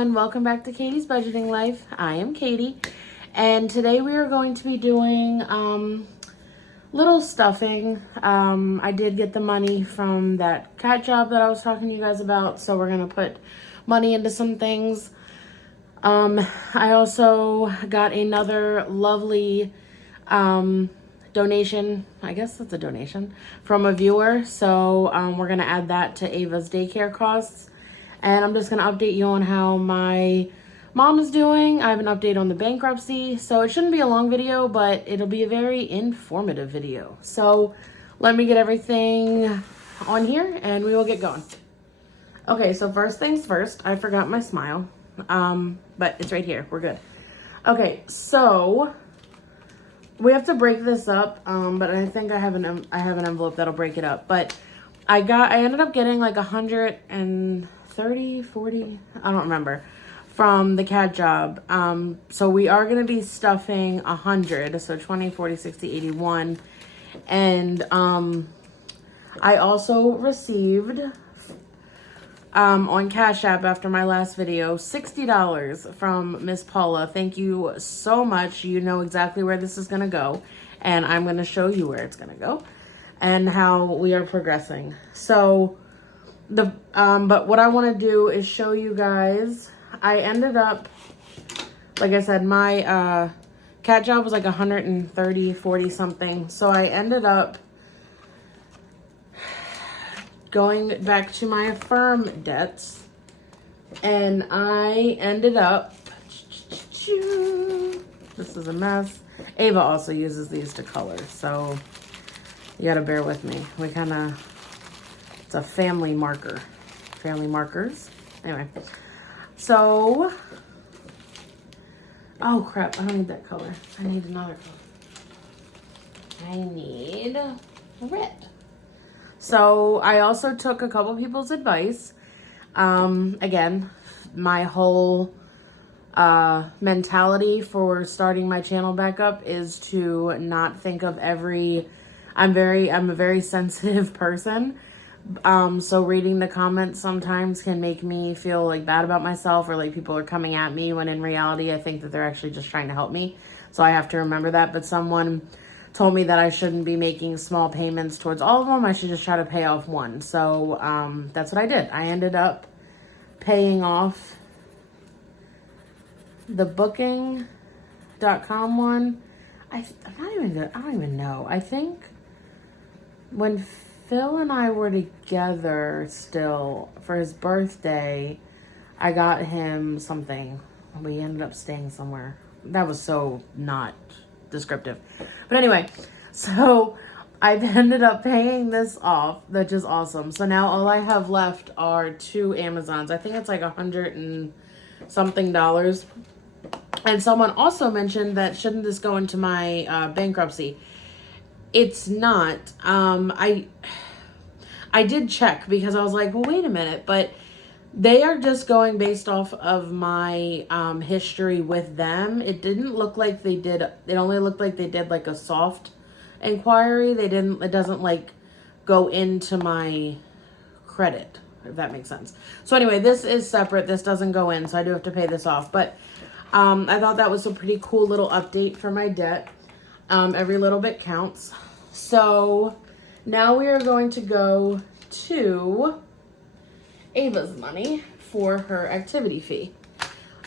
everyone, welcome back to Katie's Budgeting Life. I am Katie, and today we are going to be doing little stuffing. I did get the money from that cat job that I was talking to you guys about, so we're going to put money into some things. I also got another lovely donation, I guess that's a donation, from a viewer, so we're going to add that to Ava's daycare costs. And I'm just going to update you on how my mom is doing. I have an update on the bankruptcy. So it shouldn't be a long video, but it'll be a very informative video. So let me get everything on here and we will get going. Okay, so first things first, I forgot my smile. But it's right here. We're good. Okay, so we have to break this up. But I think I have an envelope that'll break it up. But I ended up getting like 130, 40, I don't remember, from the cat job. So we are going to be stuffing 100, so 20, 40, 60, 81. And I also received on Cash App after my last video $60 from Miss Paula. Thank you so much. You know exactly where this is going to go, and I'm going to show you where it's going to go and how we are progressing. So but what I want to do is show you guys. I ended up, like I said, my cat job was like 130, 40 something. So I ended up going back to my Affirm debts, and I ended up, this is a mess. Ava also uses these to color, so you gotta bear with me. It's a family marker. Family markers. Anyway. So, oh crap, I don't need that color. I need another color. I need red. So, I also took a couple people's advice. Again, my whole mentality for starting my channel back up is to not think of I'm a very sensitive person. So reading the comments sometimes can make me feel like bad about myself, or like people are coming at me, when in reality I think that they're actually just trying to help me. So I have to remember that. But someone told me that I shouldn't be making small payments towards all of them. I should just try to pay off one. So that's what I did. I ended up paying off the booking.com one. I'm not even good. I don't even know. I think when Phil and I were together still for his birthday, I got him something. We ended up staying somewhere. That was so not descriptive. But anyway, so I ended up paying this off, which is awesome. So now all I have left are 2 Amazons. I think it's like $100 and something. And someone also mentioned that shouldn't this go into my bankruptcy? It's not. I did check because I was like, well, wait a minute, but they are just going based off of my history with them. It didn't look like they did. It only looked like they did like a soft inquiry. It doesn't like go into my credit, if that makes sense. So anyway, this is separate. This doesn't go in, so I do have to pay this off. But I thought that was a pretty cool little update for my debt. Every little bit counts. So now we are going to go to Ava's money for her activity fee.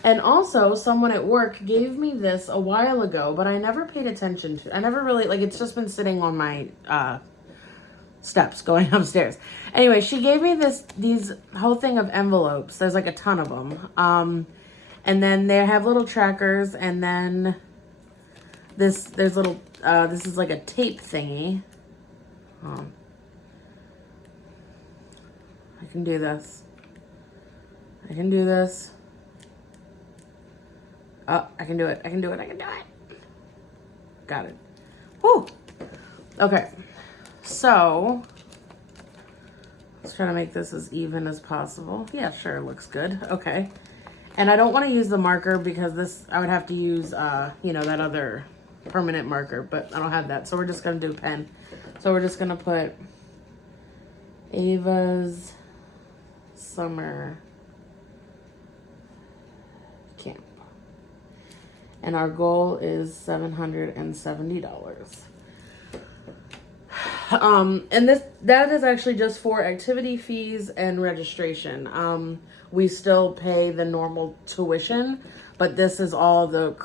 And also, someone at work gave me this a while ago, but I never paid attention to it. I never really, it's just been sitting on my steps going upstairs. Anyway, she gave me these whole thing of envelopes. There's like a ton of them. And then they have little trackers, and then this is like a tape thingy. I can do this. I can do this. Oh, I can do it. I can do it. I can do it. Got it. Whew. Okay. So, let's try to make this as even as possible. Yeah, sure. Looks good. Okay. And I don't want to use the marker because I would have to use, that other permanent marker, but I don't have that. So we're just going to do pen. So we're just going to put Ava's summer and our goal is $770. And that is actually just for activity fees and registration. We still pay the normal tuition, but this is all the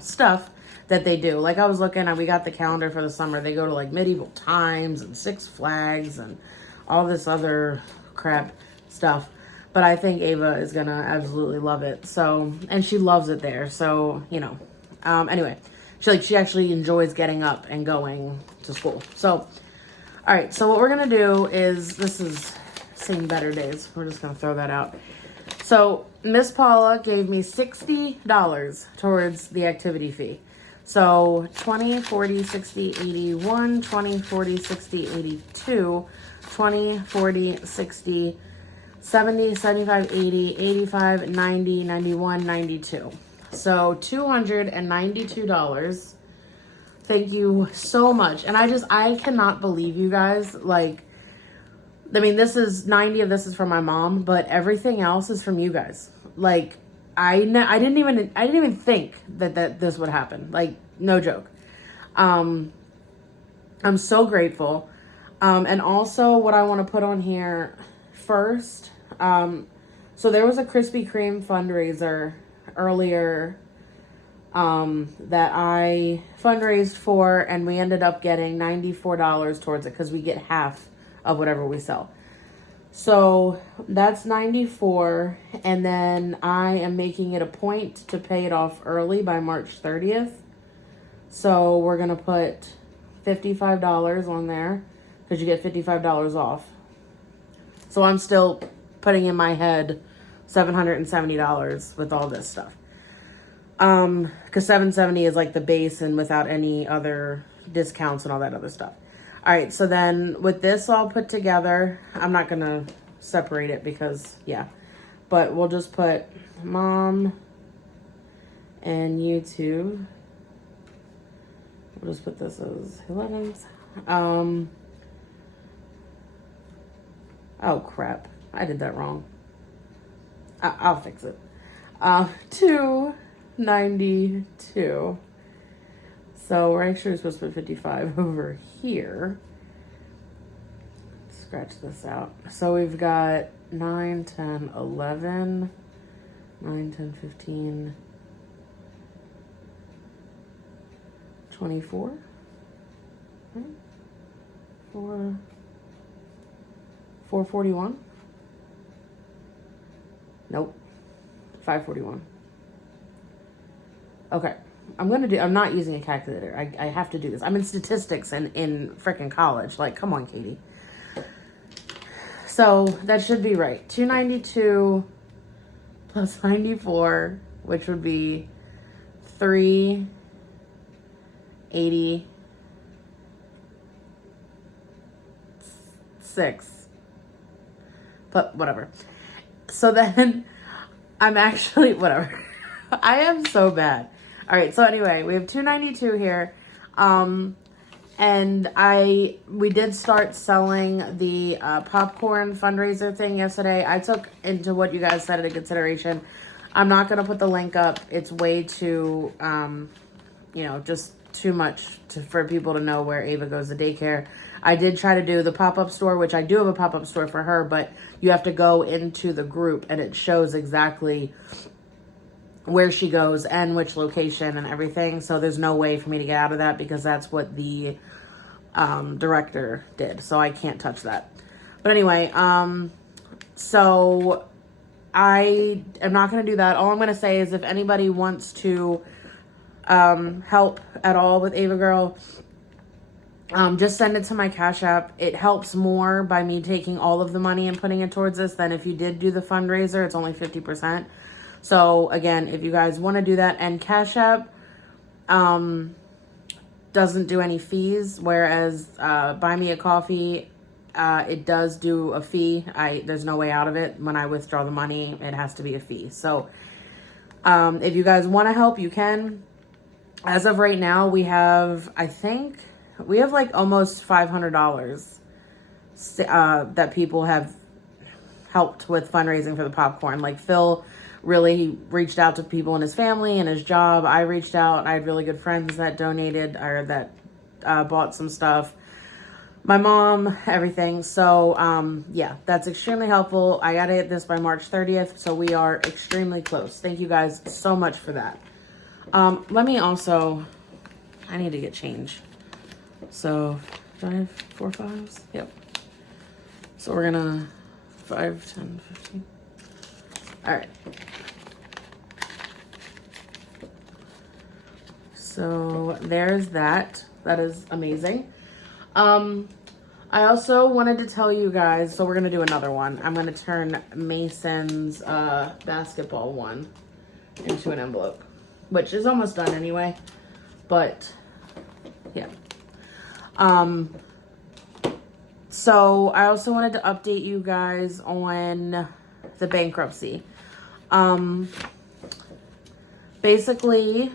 stuff that they do. Like I was looking at, we got the calendar for the summer. They go to like Medieval Times and Six Flags and all this other crap stuff. But I think Ava is gonna absolutely love it. So, and she loves it there. So, you know, anyway, she actually enjoys getting up and going to school. So, all right. So what we're gonna do is, this is seen better days. We're just gonna throw that out. So Miss Paula gave me $60 towards the activity fee. So 20, 40, 60, 81, 20, 40, 60, 82, 20, 40, 60, 70, 75, 80, 85, 90, 91, 92. So $292. Thank you so much. And I cannot believe you guys. Like, I mean, this is 90 of this is from my mom, but everything else is from you guys. Like, I didn't even think that this would happen. Like, no joke. I'm so grateful. And also what I want to put on here first. So there was a Krispy Kreme fundraiser earlier that I fundraised for, and we ended up getting $94 towards it because we get half of whatever we sell. So that's 94, and then I am making it a point to pay it off early by March 30th. So we're going to put $55 on there because you get $55 off. So I'm still putting in my head $770 with all this stuff. Because $770 is like the base and without any other discounts and all that other stuff. All right, so then with this all put together, I'm not going to separate it because, yeah. But we'll just put mom and YouTube. We'll just put this as 11s. Oh, crap. I did that wrong. I'll fix it. 292. So we're actually supposed to put 55 over here. Scratch this out. So we've got 9, 10, 11, 9, 10, 15, 24, right? 441. Nope. 541. Okay. I'm not using a calculator. I have to do this. I'm in statistics and in freaking college. Like, come on, Katie. So that should be right. 292 plus 94, which would be 386. But whatever. So then I'm actually, whatever. I am so bad. All right. So anyway, we have 292 here. And we did start selling the popcorn fundraiser thing yesterday. I took into what you guys said into consideration. I'm not going to put the link up. It's way too, just too much for people to know where Ava goes to daycare. I did try to do the pop-up store, which I do have a pop-up store for her, but you have to go into the group and it shows exactly where she goes and which location and everything. So there's no way for me to get out of that because that's what the director did. So I can't touch that. But anyway, so I am not going to do that. All I'm going to say is if anybody wants to help at all with Ava Girl, just send it to my Cash App. It helps more by me taking all of the money and putting it towards this than if you did do the fundraiser. It's only 50%. So again, if you guys want to do that, and Cash App doesn't do any fees, whereas Buy Me a Coffee, it does do a fee. There's no way out of it. When I withdraw the money, it has to be a fee. So if you guys want to help, you can. As of right now, we have like almost $500 that people have helped with fundraising for the popcorn. Like Phil really reached out to people in his family and his job. I reached out. I had really good friends that donated or that bought some stuff. My mom, everything. So, yeah, that's extremely helpful. I got to get this by March 30th, so we are extremely close. Thank you guys so much for that. Let me also, I need to get change. So, do I have 4 5s? Yep. So we're gonna 5, 10, 15. All right. So there's that. That is amazing. I also wanted to tell you guys, so we're going to do another one. I'm going to turn Mason's basketball one into an envelope, which is almost done anyway. But, yeah. So I also wanted to update you guys on the bankruptcy. Basically,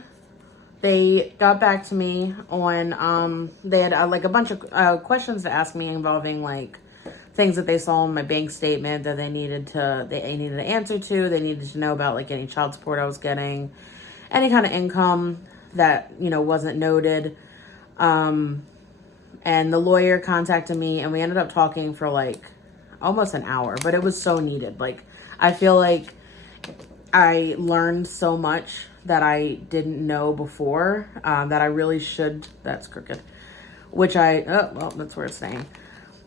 they got back to me on, they had like a bunch of questions to ask me involving like things that they saw in my bank statement that they needed an answer to. They needed to know about like any child support I was getting, any kind of income that, you know, wasn't noted. And the lawyer contacted me and we ended up talking for like almost an hour, but it was so needed. Like, I feel like I learned so much that I didn't know before, that I really should, that's crooked, which well, that's where it's staying,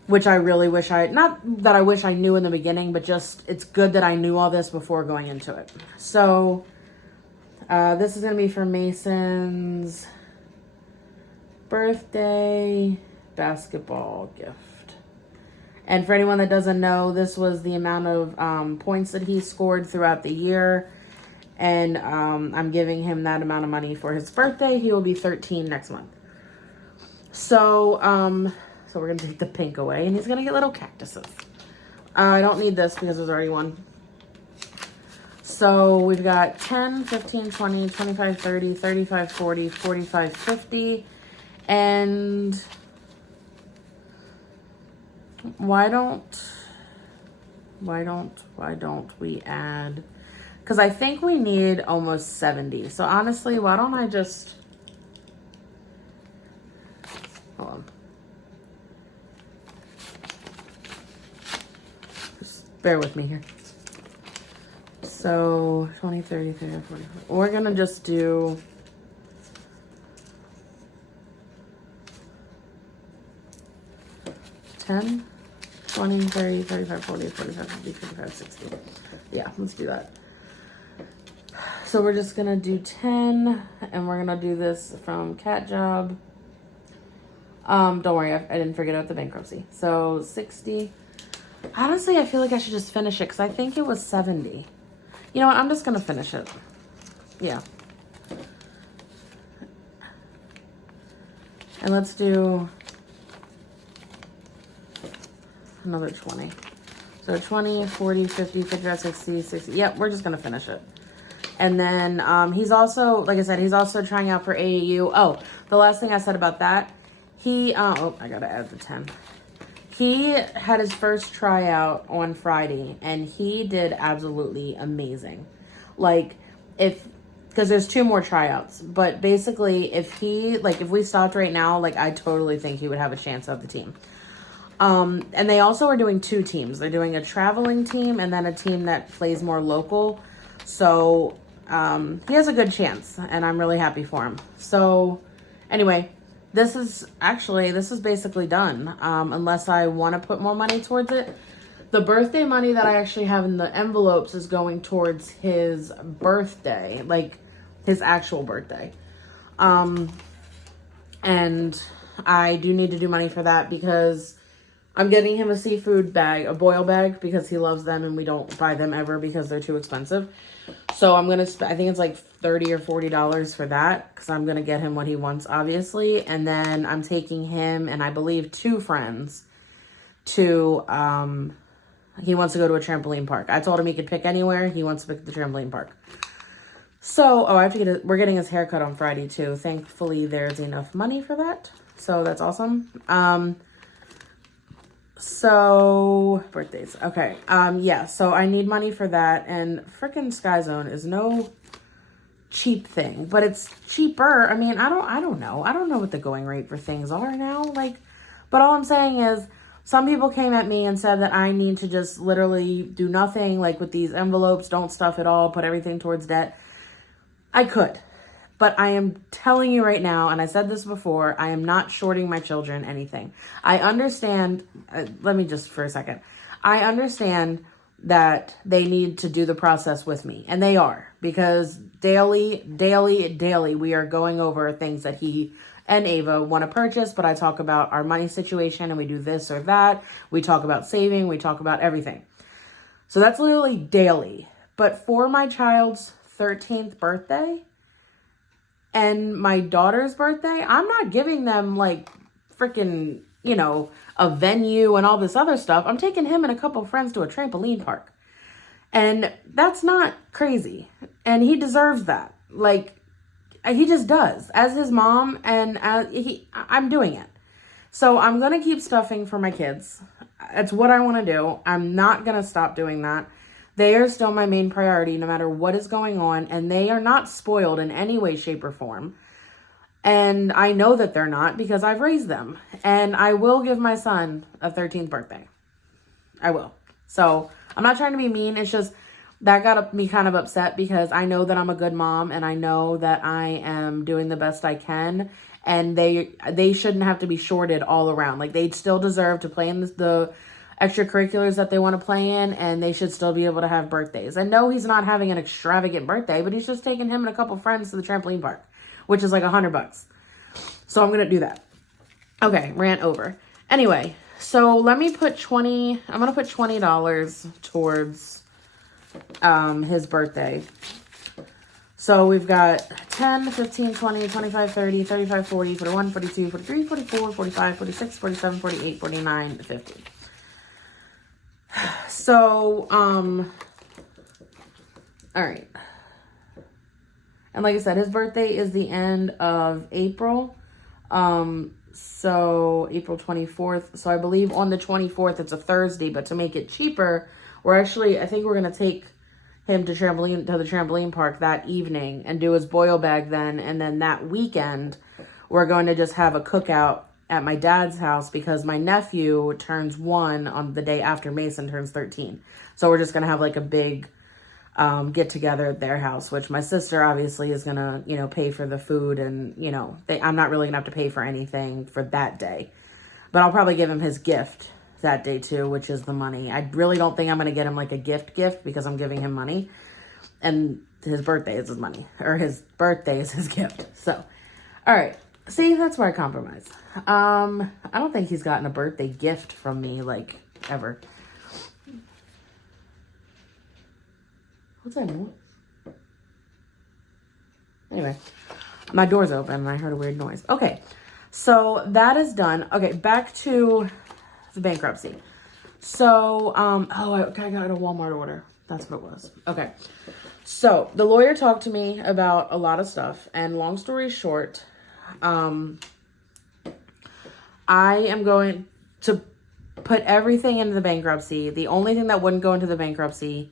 which I really wish not that I wish I knew in the beginning, but just, it's good that I knew all this before going into it. So, this is going to be for Mason's birthday basketball gift. And for anyone that doesn't know, this was the amount of points that he scored throughout the year. And I'm giving him that amount of money for his birthday. He will be 13 next month. So, so we're going to take the pink away. And he's going to get little cactuses. I don't need this because there's already one. So we've got 10, 15, 20, 25, 30, 35, 40, 45, 50. And why don't we add... Because I think we need almost 70. So honestly, why don't I just... Hold on. Just bear with me here. So 20, 30, 30, 40. We're going to just do... $10, 20, 30, 35, 40, 45, 50, 55, 60. Yeah, let's do that. So we're just going to do 10, and we're going to do this from Cat Job. Don't worry, I didn't forget about the bankruptcy. So 60. Honestly, I feel like I should just finish it because I think it was 70. You know what? I'm just going to finish it. Yeah. And let's do another 20. So 20, 40, 50, 55, 60, 60. Yep, we're just going to finish it. And then he's also, like I said, he's also trying out for AAU. Oh, the last thing I said about that, I got to add the 10. He had his first tryout on Friday, and he did absolutely amazing. Like, because there's 2 more tryouts. But basically, if we stopped right now, like, I totally think he would have a chance of the team. And they also are doing 2 teams. They're doing a traveling team and then a team that plays more local. So, he has a good chance, and I'm really happy for him. So, anyway, this is basically done, unless I want to put more money towards it. The birthday money that I actually have in the envelopes is going towards his birthday, like his actual birthday. And I do need to do money for that because I'm getting him a seafood bag, a boil bag, because he loves them and we don't buy them ever because they're too expensive. So I'm going to I think it's like $30 or $40 for that because I'm going to get him what he wants, obviously. And then I'm taking him and I believe 2 friends to, he wants to go to a trampoline park. I told him he could pick anywhere. He wants to pick the trampoline park. So, I have to we're getting his haircut on Friday too. Thankfully, there's enough money for that. So that's awesome. So, birthdays. Okay. Yeah, so I need money for that. And frickin' Sky Zone is no cheap thing, but it's cheaper. I mean, I don't know. I don't know what the going rate for things are now. Like, but all I'm saying is some people came at me and said that I need to just literally do nothing, like with these envelopes, don't stuff it all, put everything towards debt. I could, but I am telling you right now, and I said this before, I am not shorting my children anything. I understand, let me just for a second. I understand that they need to do the process with me, and they are, because daily, we are going over things that he and Ava want to purchase, but I talk about our money situation and we do this or that. We talk about saving, we talk about everything. So that's literally daily. But for my child's 13th birthday and my daughter's birthday, I'm not giving them like freaking, a venue and all this other stuff. I'm taking him and a couple of friends to a trampoline park. And that's not crazy. And he deserves that. Like, he just does. As his mom, and I'm doing it. So I'm going to keep stuffing for my kids. It's what I want to do. I'm not going to stop doing that. They are still my main priority no matter what is going on. And they are not spoiled in any way, shape, or form. And I know that they're not because I've raised them. And I will give my son a 13th birthday. I will. So I'm not trying to be mean. It's just that got me kind of upset because I know that I'm a good mom and I know that I am doing the best I can. And they shouldn't have to be shorted all around. Like, they still deserve to play in the extracurriculars that they want to play in, and they should still be able to have birthdays. And no, he's not having an extravagant birthday, but he's just taking him and a couple friends to the trampoline park, which is like $100. So I'm going to do that. Okay, rant over. Anyway, so let me put I'm going to put $20 towards his birthday. So we've got 10, 15, 20, 25, 30, 35, 40, 41, 42, 43, 44, 45, 46, 47, 48, 49, 50. So, all right. And like I said, his birthday is the end of April. So April 24th. So I believe on the 24th, it's a Thursday, but to make it cheaper, I think we're going to take him to the trampoline park that evening and do his boil bag then. And then that weekend, we're going to just have a cookout at my dad's house because my nephew turns 1 on the day after Mason turns 13. So we're just going to have like a big get together at their house, which my sister obviously is going to, pay for the food and, I'm not really going to have to pay for anything for that day. But I'll probably give him his gift that day too, which is the money. I really don't think I'm going to get him like a gift because I'm giving him money and his birthday is his money, or his birthday is his gift. So, all right. See, that's where I compromise. I don't think he's gotten a birthday gift from me like ever. What's that noise? Anyway, my door's open and I heard a weird noise. Okay, so that is done. Okay, back to the bankruptcy. So, I got a Walmart order. That's what it was. Okay, so the lawyer talked to me about a lot of stuff, and long story short, I am going to put everything into the bankruptcy. The only thing that wouldn't go into the bankruptcy,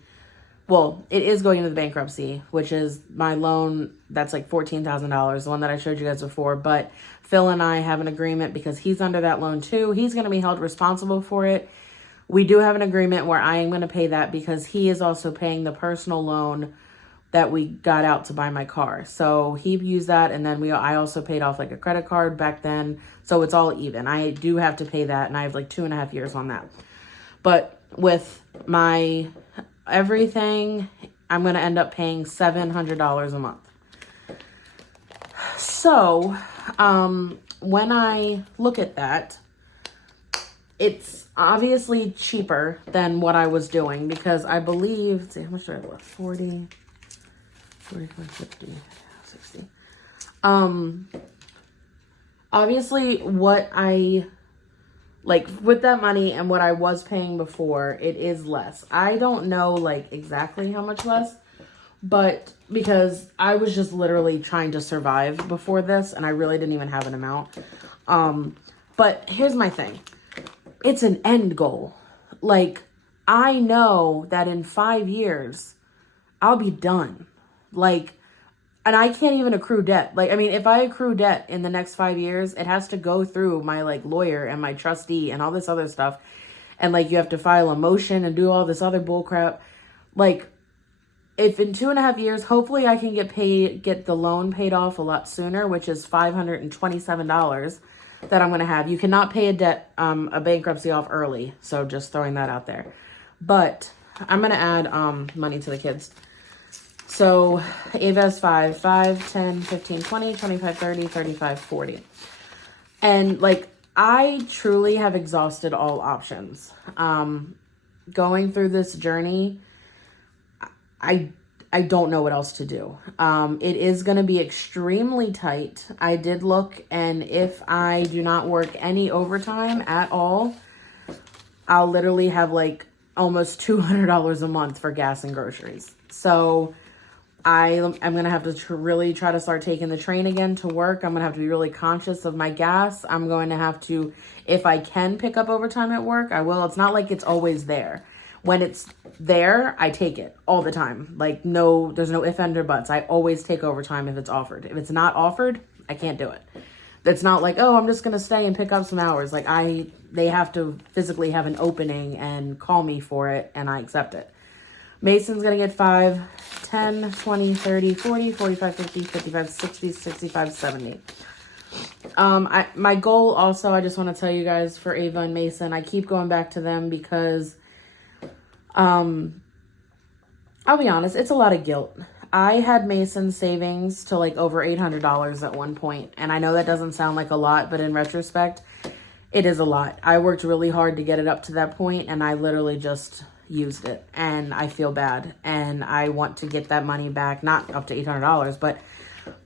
well, it is going into the bankruptcy, which is my loan that's like $14,000, the one that I showed you guys before. But Phil and I have an agreement because he's under that loan too. He's going to be held responsible for it. We do have an agreement where I am going to pay that because he is also paying the personal loan that we got out to buy my car. So he used that, and then I also paid off like a credit card back then. So it's all even. I do have to pay that, and I have like 2.5 years on that. But with my everything, I'm going to end up paying $700 a month. So when I look at that, it's obviously cheaper than what I was doing because I believe, let's see, how much do I have left? 40, 45, 50, 60. Obviously what I, like with that money and what I was paying before, it is less. I don't know like exactly how much less, but because I was just literally trying to survive before this and I really didn't even have an amount. But here's my thing. it's an end goal. Like, I know that in 5 years, I'll be done. Like, and I can't even accrue debt. Like, I mean, if I accrue debt in the next 5 years, it has to go through my like lawyer and my trustee and all this other stuff. And like, you have to file a motion and do all this other bull crap. Like, if in 2.5 years, hopefully I can get the loan paid off a lot sooner, which is $527 that I'm going to have. You cannot pay a bankruptcy off early. So just throwing that out there. But I'm going to add money to the kids. So Avas 5, 10, 15, 20, 25, 30, 35, 40. And like, I truly have exhausted all options. Going through this journey, I don't know what else to do. It is going to be extremely tight. I did look, and if I do not work any overtime at all, I'll literally have like almost $200 a month for gas and groceries. So I'm going to have to really try to start taking the train again to work. I'm going to have to be really conscious of my gas. I'm going to have to, if I can pick up overtime at work, I will. It's not like it's always there. When it's there, I take it all the time. Like, no, there's no ifs, ands, or buts. I always take overtime if it's offered. If it's not offered, I can't do it. It's not like, oh, I'm just going to stay and pick up some hours. Like, they have to physically have an opening and call me for it, and I accept it. Mason's going to get 5, 10, 20, 30, 40, 45, 50, 55, 60, 65, 70. My goal also, I just want to tell you guys, for Ava and Mason, I keep going back to them because I'll be honest, it's a lot of guilt. I had Mason's savings to like over $800 at one point, and I know that doesn't sound like a lot, but in retrospect, it is a lot. I worked really hard to get it up to that point, and I literally just used it, and I feel bad, and I want to get that money back, not up to $800, but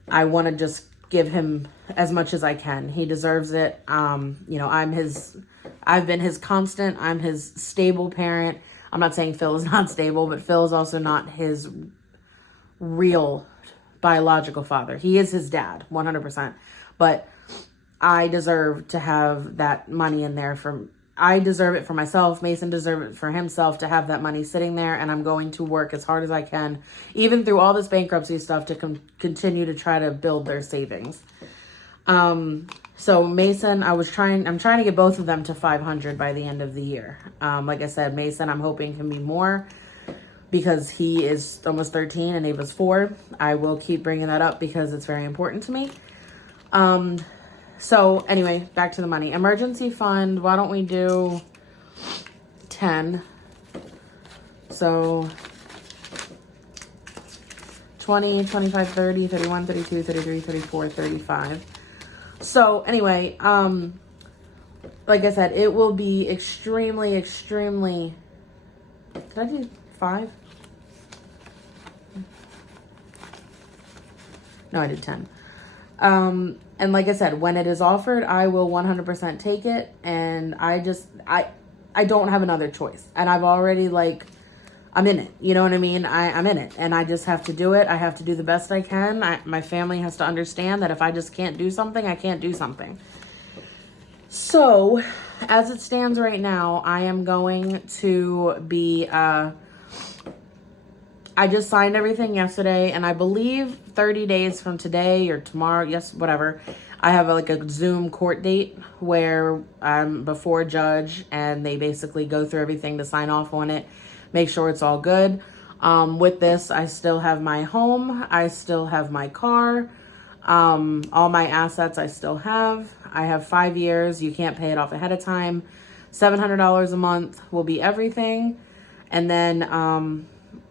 I want to just give him as much as I can. He deserves it. You know, I've been his constant, I'm his stable parent. I'm not saying Phil is not stable, but Phil is also not his real biological father. He is his dad, 100%. But I deserve to have that money in there I deserve it for myself. Mason deserves it for himself to have that money sitting there. And I'm going to work as hard as I can, even through all this bankruptcy stuff, to continue to try to build their savings. So Mason, I'm trying to get both of them to 500 by the end of the year. Like I said, Mason, I'm hoping can be more because he is almost 13 and Ava's 4. I will keep bringing that up because it's very important to me. So anyway, back to the money. Emergency fund, why don't we do 10? So 20, 25, 30, 31, 32, 33, 34, 35. So anyway, like I said, it will be extremely, extremely, did I do 5? No, I did 10. And like I said, when it is offered, I will 100% take it. And I don't have another choice. And I've already I'm in it. You know what I mean? I'm in it and I just have to do it. I have to do the best I can. My family has to understand that if I just can't do something, I can't do something. So as it stands right now, I am going to be, I just signed everything yesterday, and I believe 30 days from today or tomorrow, yes, whatever, I have a Zoom court date where I'm before a judge, and they basically go through everything to sign off on it, make sure it's all good. With this, I still have my home, I still have my car, all my assets I still have. I have 5 years, you can't pay it off ahead of time. $700 a month will be everything. And then,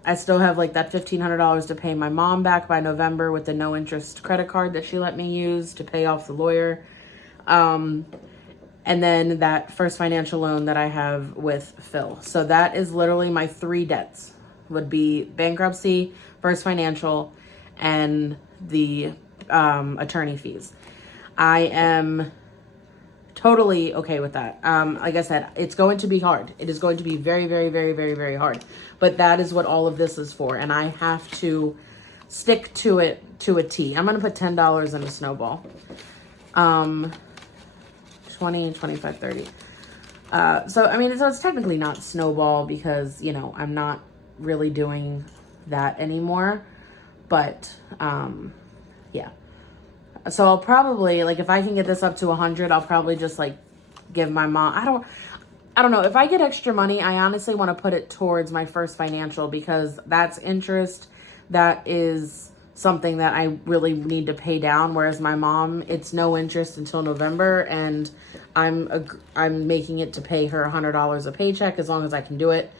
I still have that $1,500 to pay my mom back by November with the no interest credit card that she let me use to pay off the lawyer. And then that first financial loan that I have with Phil. So that is literally my 3 debts, would be bankruptcy, first financial, and the attorney fees. I am totally okay with that. Like I said, it's going to be hard. It is going to be very, very, very, very, very hard. But that is what all of this is for. And I have to stick to it to a T. I'm going to put $10 in a snowball. 20, 25, 30. So, I mean, so it's technically not snowball because, you know, I'm not really doing that anymore. But, yeah. So I'll probably, like, if I can get this up to 100, I'll probably just, like, give my mom, I don't know. If I get extra money, I honestly want to put it towards my first financial because that's interest. That is something that I really need to pay down. Whereas my mom, it's no interest until November, and I'm making it to pay her $100 a paycheck as long as I can do it,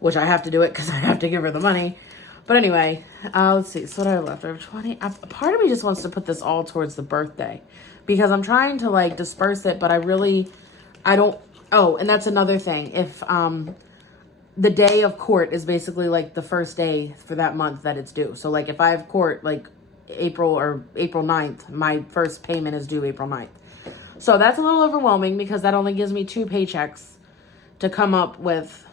which I have to do it because I have to give her the money. But anyway, let's see. So what I left over 20. Part of me just wants to put this all towards the birthday because I'm trying to like disperse it, but I don't. Oh, and that's another thing. If the day of court is basically like the first day for that month that it's due. So like if I have court like April 9th, my first payment is due April 9th. So that's a little overwhelming because that only gives me 2 paychecks to come up with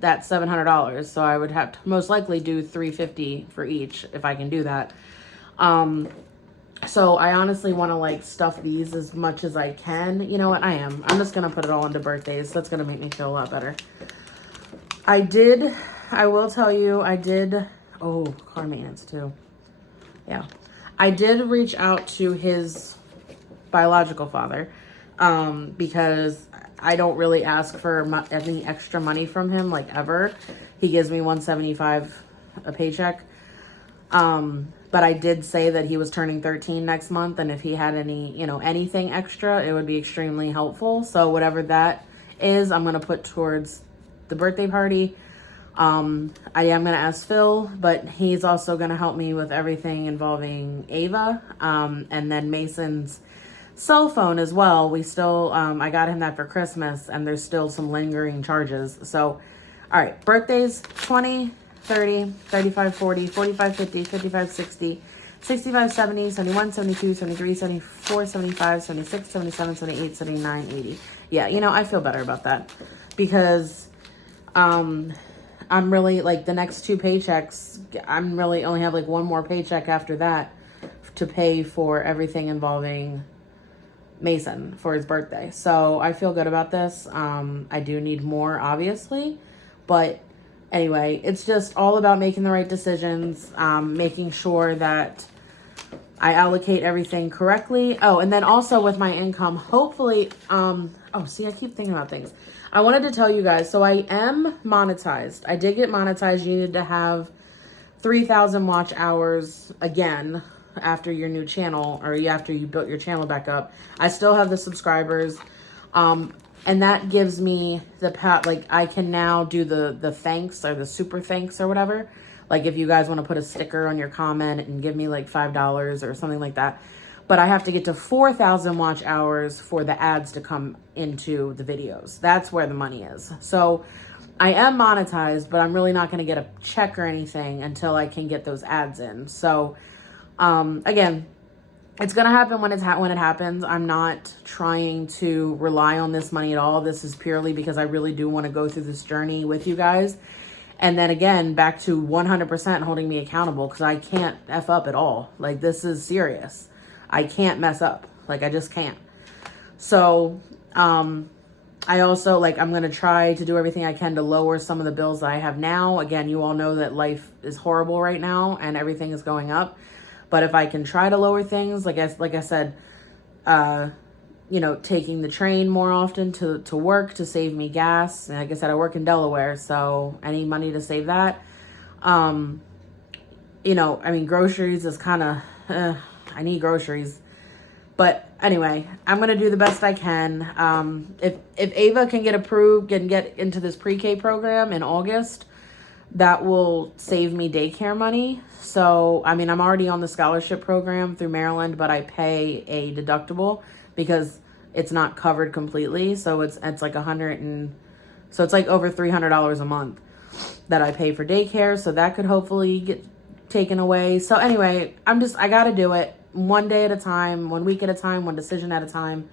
that $700. So I would have to most likely do $350 for each if I can do that. So I honestly want to like stuff these as much as I can. You know what? I'm just going to put it all into birthdays. That's going to make me feel a lot better. I will tell you, car maintenance too. Yeah. I did reach out to his biological father because I don't really ask for any extra money from him, like ever. He gives me $175 a paycheck. But I did say that he was turning 13 next month, and if he had any, anything extra, it would be extremely helpful. So whatever that is, I'm going to put towards the birthday party. I am going to ask Phil, but he's also going to help me with everything involving Ava, and then Mason's cell phone as well. We still, I got him that for Christmas, and there's still some lingering charges. So, all right, birthdays, 20, 30, 35, 40, 45, 50, 55, 60, 65, 70, 71, 72, 73, 74, 75, 76, 77, 78, 79, 80. Yeah, I feel better about that because I'm really, like, the next 2 paychecks, I'm really only have, like, 1 more paycheck after that to pay for everything involving Mason for his birthday. So I feel good about this. I do need more, obviously, but anyway, it's just all about making the right decisions, making sure that I allocate everything correctly. Oh, and then also with my income, hopefully, I keep thinking about things. I wanted to tell you guys, so I am monetized. I did get monetized. You needed to have 3,000 watch hours again after your new channel, or after you built your channel back up. I still have the subscribers. And that gives me I can now do the thanks or the super thanks or whatever. Like if you guys want to put a sticker on your comment and give me like $5 or something like that. But I have to get to 4,000 watch hours for the ads to come into the videos. That's where the money is. So I am monetized, but I'm really not going to get a check or anything until I can get those ads in. So, again, it's going to happen when it happens. I'm not trying to rely on this money at all. This is purely because I really do want to go through this journey with you guys. And then again, back to 100% holding me accountable because I can't F up at all. Like, this is serious. I can't mess up. Like, I just can't. So, I also, I'm going to try to do everything I can to lower some of the bills that I have now. Again, you all know that life is horrible right now and everything is going up. But if I can try to lower things, like I said, taking the train more often to work to save me gas. And like I said, I work in Delaware, so any money to save that. Groceries is kind of, I need groceries. But anyway, I'm going to do the best I can. If Ava can get approved and get into this pre-K program in August, that will save me daycare money. So, I'm already on the scholarship program through Maryland, but I pay a deductible because it's not covered completely. So it's like it's like over $300 a month that I pay for daycare. So that could hopefully get taken away. So anyway, I got to do it one day at a time, 1 week at a time, one decision at a time.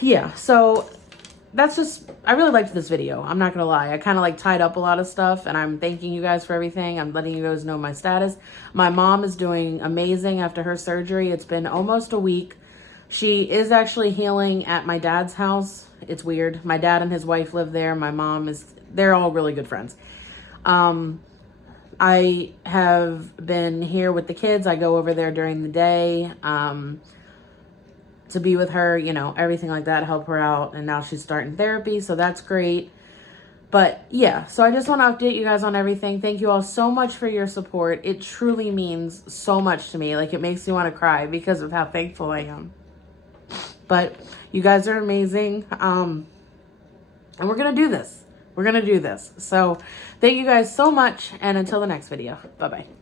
Yeah, so that's just, I really liked this video. I'm not going to lie. I kind of tied up a lot of stuff, and I'm thanking you guys for everything. I'm letting you guys know my status. My mom is doing amazing after her surgery. It's been almost a week. She is actually healing at my dad's house. It's weird. My dad and his wife live there. My mom they're all really good friends. I have been here with the kids. I go over there during the day to be with her, you know, everything like that, help her out. And now she's starting therapy, so that's great. But yeah, so I just want to update you guys on everything. Thank you all so much for your support. It truly means so much to me. Like, it makes me want to cry because of how thankful I am. But you guys are amazing. And we're going to do this. We're going to do this. So thank you guys so much. And until the next video, bye-bye.